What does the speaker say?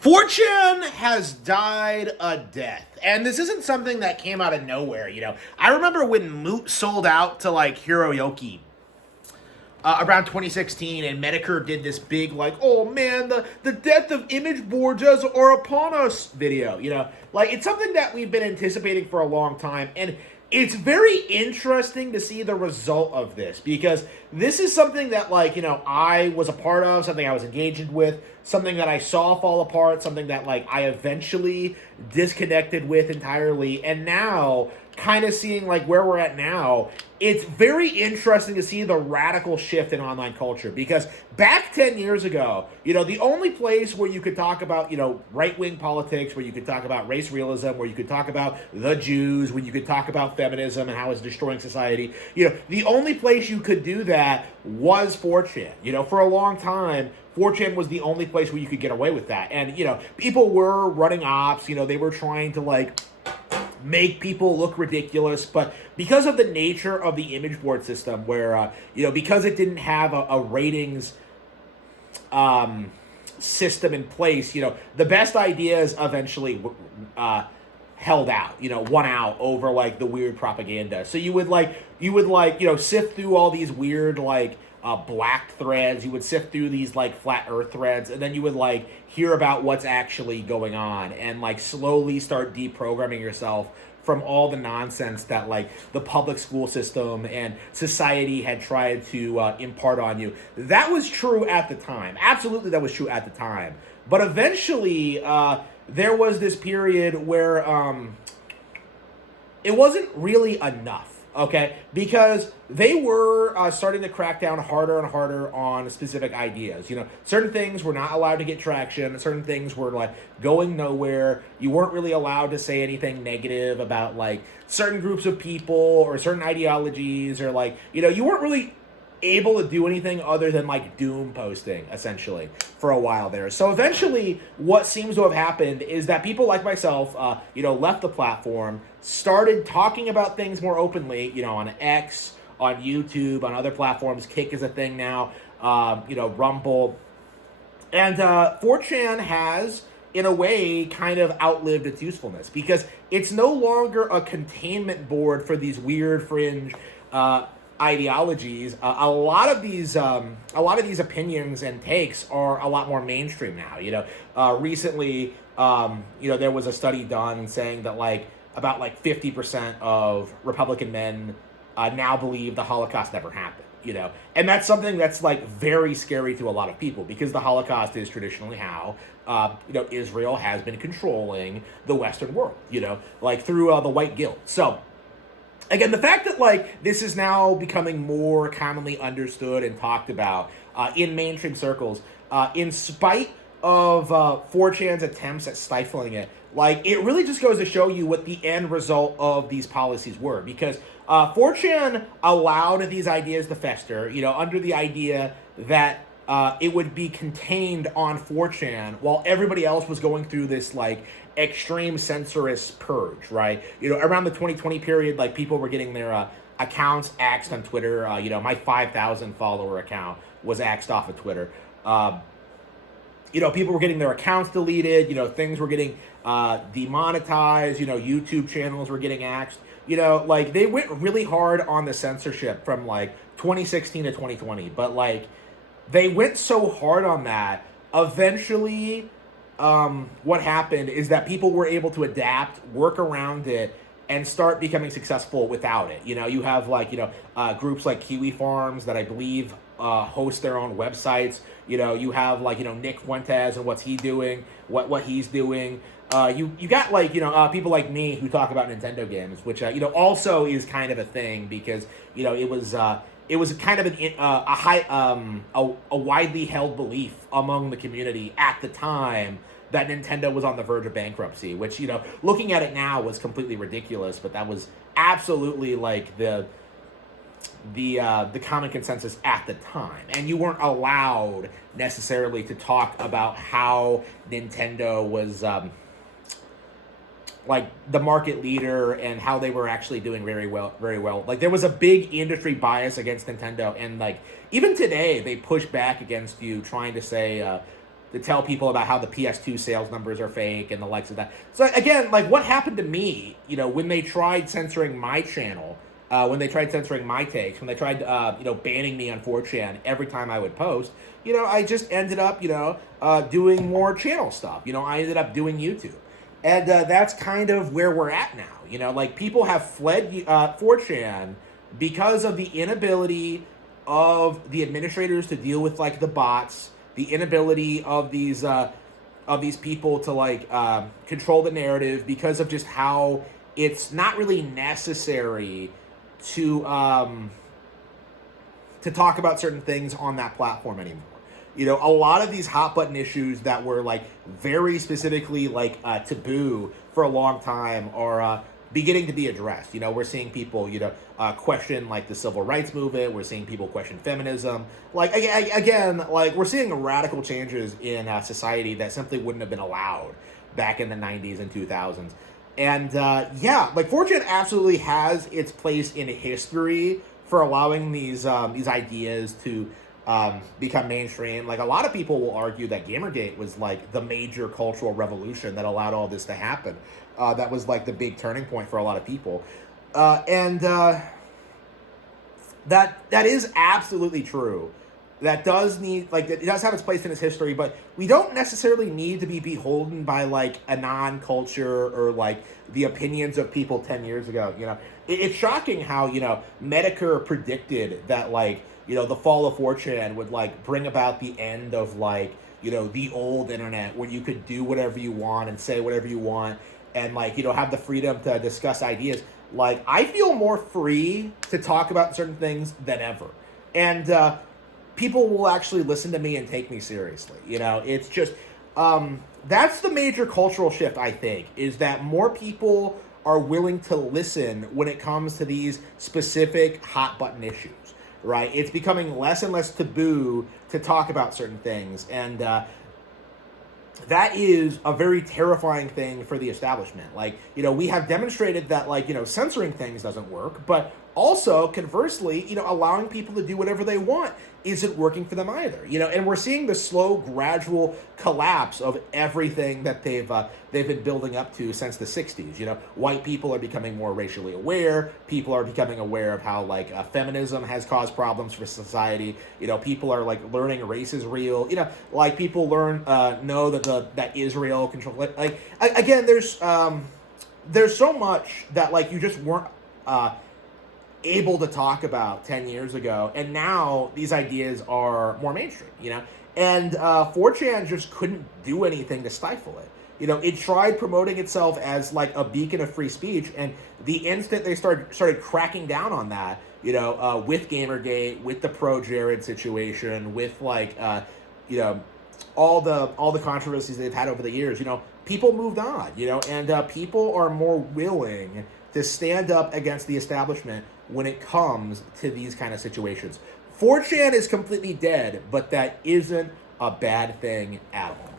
4chan has died a death. And this isn't something that came out of nowhere, I remember when Moot sold out to, Hiroyoki around 2016, and Medicare did this big, oh man, the death of image boards are upon us video, it's something that we've been anticipating for a long time, and it's very interesting to see the result of this, because this is something that, I was a part of, something I was engaged with, something that I saw fall apart, something that, I eventually disconnected with entirely, and now, kind of seeing, where we're at now, it's very interesting to see the radical shift in online culture, because back 10 years ago, the only place where you could talk about, right-wing politics, where you could talk about race realism, where you could talk about the Jews, when you could talk about feminism and how it's destroying society, the only place you could do that was 4chan. For a long time, 4chan was the only place where you could get away with that. And, people were running ops, they were trying to, make people look ridiculous, but because of the nature of the image board system, where because it didn't have a ratings system in place, the best ideas eventually held out, won out over the weird propaganda. So you would sift through all these weird black threads, you would sift through these flat earth threads, and then you would hear about what's actually going on, and slowly start deprogramming yourself from all the nonsense that the public school system and society had tried to impart on you. That was true at the time. Absolutely, that was true at the time. But eventually, there was this period where it wasn't really enough. Okay, because they were starting to crack down harder and harder on specific ideas. Certain things were not allowed to get traction. Certain things were going nowhere. You weren't really allowed to say anything negative about certain groups of people or certain ideologies, or you weren't really able to do anything other than doom posting, essentially, for a while there. So eventually what seems to have happened is that people like myself left the platform, started talking about things more openly, on X, on YouTube, on other platforms. Kick is a thing now, Rumble, and 4chan has, in a way, kind of outlived its usefulness, because it's no longer a containment board for these weird fringe ideologies. A lot of these opinions and takes are a lot more mainstream now. Recently, there was a study done saying that about 50% of Republican men now believe the Holocaust never happened. And that's something that's very scary to a lot of people, because the Holocaust is traditionally how Israel has been controlling the Western world, through the white guilt. So again, the fact that this is now becoming more commonly understood and talked about in mainstream circles, in spite of 4chan's attempts at stifling it, it really just goes to show you what the end result of these policies were. Because 4chan allowed these ideas to fester, under the idea that it would be contained on 4chan, while everybody else was going through this extreme censorist purge, right? Around the 2020 period, people were getting their accounts axed on Twitter. My 5,000 follower account was axed off of Twitter. People were getting their accounts deleted. Things were getting demonetized. YouTube channels were getting axed. They went really hard on the censorship from 2016 to 2020. But they went so hard on that, eventually what happened is that people were able to adapt, work around it, and start becoming successful without it. You have groups like Kiwi Farms that I believe host their own websites. You have Nick Fuentes and what he's doing. You got people like me who talk about Nintendo games, which also is kind of a thing, because it was kind of a widely held belief among the community at the time that Nintendo was on the verge of bankruptcy, which, looking at it now was completely ridiculous, but that was absolutely the common consensus at the time. And you weren't allowed necessarily to talk about how Nintendo was the market leader and how they were actually doing very well. There was a big industry bias against Nintendo, and even today they push back against you, trying to say to tell people about how the PS2 sales numbers are fake and the likes of that. So again, like what happened to me, when they tried censoring my channel, when they tried censoring my takes, when they tried, banning me on 4chan every time I would post, I just ended up, doing more channel stuff. I ended up doing YouTube. And that's kind of where we're at now. Like people have fled 4chan because of the inability of the administrators to deal with like the bots, the inability of these people to like control the narrative, because of just how it's not really necessary to talk about certain things on that platform anymore. A lot of these hot button issues that were like very specifically like taboo for a long time are beginning to be addressed. We're seeing people, question like the civil rights movement. We're seeing people question feminism. Like again, like we're seeing radical changes in society that simply wouldn't have been allowed back in the 90s and 2000s. And like 4chan absolutely has its place in history for allowing these ideas to become mainstream. Like a lot of people will argue that Gamergate was like the major cultural revolution that allowed all this to happen. That was like the big turning point for a lot of people. And that is absolutely true. That does need, like, it does have its place in its history, but we don't necessarily need to be beholden by like Anon culture or like the opinions of people 10 years ago. It's shocking how, Medicare predicted that like, the fall of 4chan would like bring about the end of like, the old internet where you could do whatever you want and say whatever you want and like, have the freedom to discuss ideas. Like, I feel more free to talk about certain things than ever. And people will actually listen to me and take me seriously. It's just, that's the major cultural shift, I think, is that more people are willing to listen when it comes to these specific hot button issues, right? It's becoming less and less taboo to talk about certain things. And that is a very terrifying thing for the establishment. Like, we have demonstrated that, like, censoring things doesn't work, but also, conversely, allowing people to do whatever they want isn't working for them either. And we're seeing the slow, gradual collapse of everything that they've been building up to since the 60s. White people are becoming more racially aware. People are becoming aware of how, like, feminism has caused problems for society. People are, like, learning race is real. Like, people know that Israel controls. Like, again, there's so much that, like, you just weren't able to talk about 10 years ago, and now these ideas are more mainstream, and 4chan just couldn't do anything to stifle it. It tried promoting itself as like a beacon of free speech, and the instant they started cracking down on that, with Gamergate, with the Pro Jared situation, with like all the controversies they've had over the years, people moved on, and people are more willing to stand up against the establishment when it comes to these kind of situations. 4chan is completely dead, but that isn't a bad thing at all.